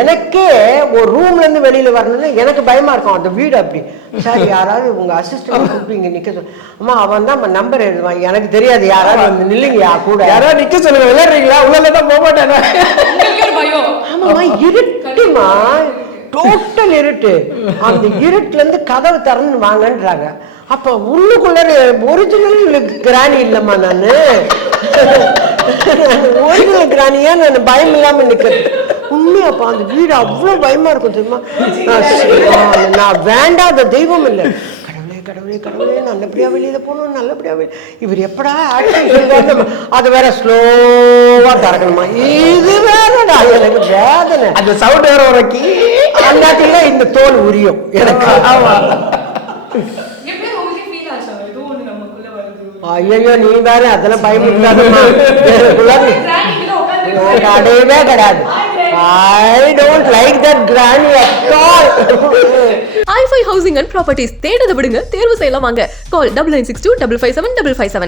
எனக்கே ஒரு ரூம்ல இருந்து வெளியில வரணும்னு எனக்கு பயமா இருக்கும். அந்த வீடு அப்படி. சார் யாராவது உங்க அசிஸ்டன்ட் கூப்பிட்டு நிக்க சொல்லு. அம்மா அவன் தான் நம்பர் எழுதுவான், எனக்கு தெரியாது, யாராவது வந்து நில்லுங்கயா கூட, யாராவது நிக்க சொல்லுங்க, விளையாடுறீங்களா, உள்ள தான் போக மாட்டேன். ஆமாம்மா, இருட்டுமா, டோட்டல் இருட்டு. அந்த இருட்டுல இருந்து கதவு திறந்து வாங்கன்றாங்க. அப்ப உள்ளுக்குள்ள ஒரிஜினல் கிராணி இல்லம்மா, நானு ஒரிஜினல் கிராணியா நான் பயம் இல்லாம நிக்கிறேன். உண்மையாப்பா அந்த வீடு அவ்வளவு பயமா இருக்கும் தெரியுமா. நான் வேண்டாத தெய்வம் இல்லை. கடவுளே கடவுளே கடவுளே, நல்லபடியா வெளியில போகணும், நல்லபடியா இவர் எப்படா ஆக்ஷன் அது வேற ஸ்லோவா திறக்கணுமா, இது வேறடா எனக்கு வேதனை. அந்த சவுண்ட் வேற உரைக்கி அந்தாத்தில இந்த தோல் உரியும் எனக்கு. ஐயோ நீ வேற அதெல்லாம் பயமுறுத்தாதம்மா, கிடையவே கிடையாது. I don't like that granny at all. i5 Housing and Properties தேடுத விடுங்க, தேர்வு செய்யலாம் வாங்க. Call 9962 557 557.